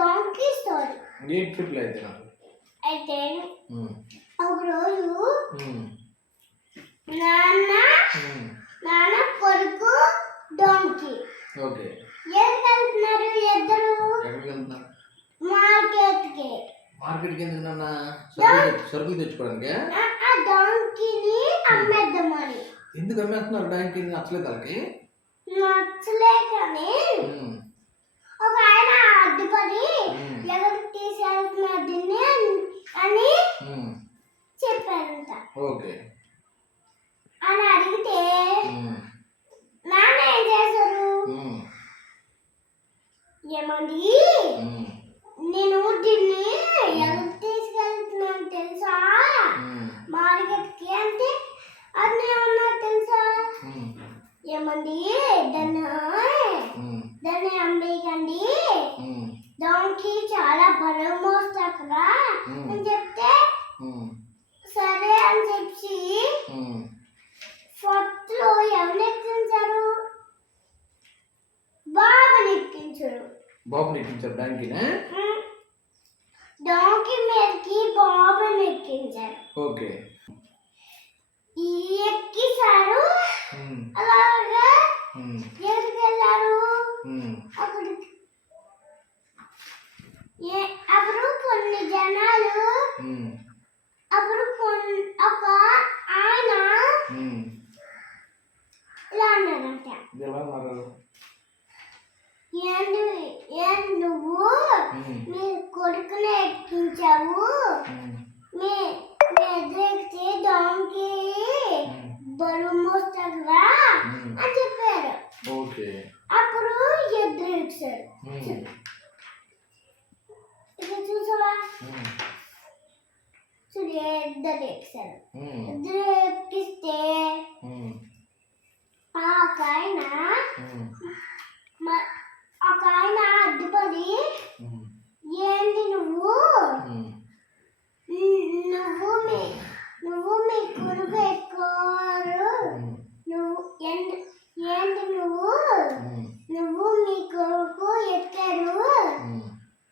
Donkey story. ఏంటి చెప్పలేదు నాకు. అయితే ఒక రోజు నాన్న నాన్న కొడుకు డాంకీ ఓకే ఎక్కడికి వెళ్తున్నారు ఇద్దరు? ఎక్కడికి వెళ్తున్నారు? మార్కెట్కి. మార్కెట్కి ఎందుకు నాన్న? సరుకులు తెచ్చుకోవడానికి. ఆ డాంకీని అమ్మేద్దామని. ఎందుకు అమ్మేస్తున్నారు డాంకీని? నచ్చలేదు వాళ్ళకి. నచ్చలే కానీ ఒక ఆయన అడ్డుపడి ఎవరికి తీసుకెళ్తున్నారు దీన్ని అని చెప్పారంట. ఓకే అని అడిగితే నాన్న ఏం చేశారు? ఏమండి నేను దీన్ని ఎవరికి తీసుకెళ్తున్నాను తెలుసా మార్కెట్కి అంటే అన్నీ ఉన్నా తెలుసా? ఏమండి దాన్ని అమ్మేయకండి, డాంకీ చాలా బరువు మోస్తా కదా అని చెప్తే సరే అని చెప్పి ఫస్ట్ లో ఎవరిని ఎక్కించారు? బాబుని ఎక్కించారు. బాబుని ఎక్కించారు డాంకీనే? డాంకీ మీదకి బాబుని ఎక్కించారు. ఓకే ఎక్కిసారు. అలాగా ఎక్కడికి వెళ్ళారు? అక్కడికి. అప్పుడు కొన్ని జనాలు అప్పుడు ఒక ఆయన ఇలా అన్నారంట, ఏంటి నువ్వు మీ కొడుకుని ఎక్కించావు, మీ ఎదురెక్కితే డాంకీ బరువు మోస్తారా అని చెప్పారు. అప్పుడు ఎదురెక్కారు. ఇక చూసావా? చూడు ఇద్దరు ఎక్కారు. ఇద్దరు ఎక్కిస్తే ఒక ఆయన అడ్డుపడి ఏంటి నువ్వు మీ కొడుకు ఎక్కువ ఏంటి నువ్వు మీ కొడుకు ఎక్కారు,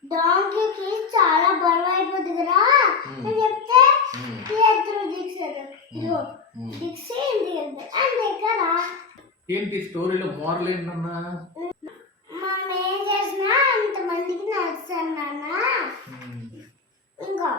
డాంకీకి చాలా బరువు అయిపోతుంది కదా అని చెప్తే ఇద్దరు దిక్సారు. ఇదిగో దిక్సి అంతే కదా. ఏంటి స్టోరీలో మోరల్ ఏంటన్నా? మనం ఏం చేసినా ఇంతమందికి నచ్చాను నాన్న. ఇంకా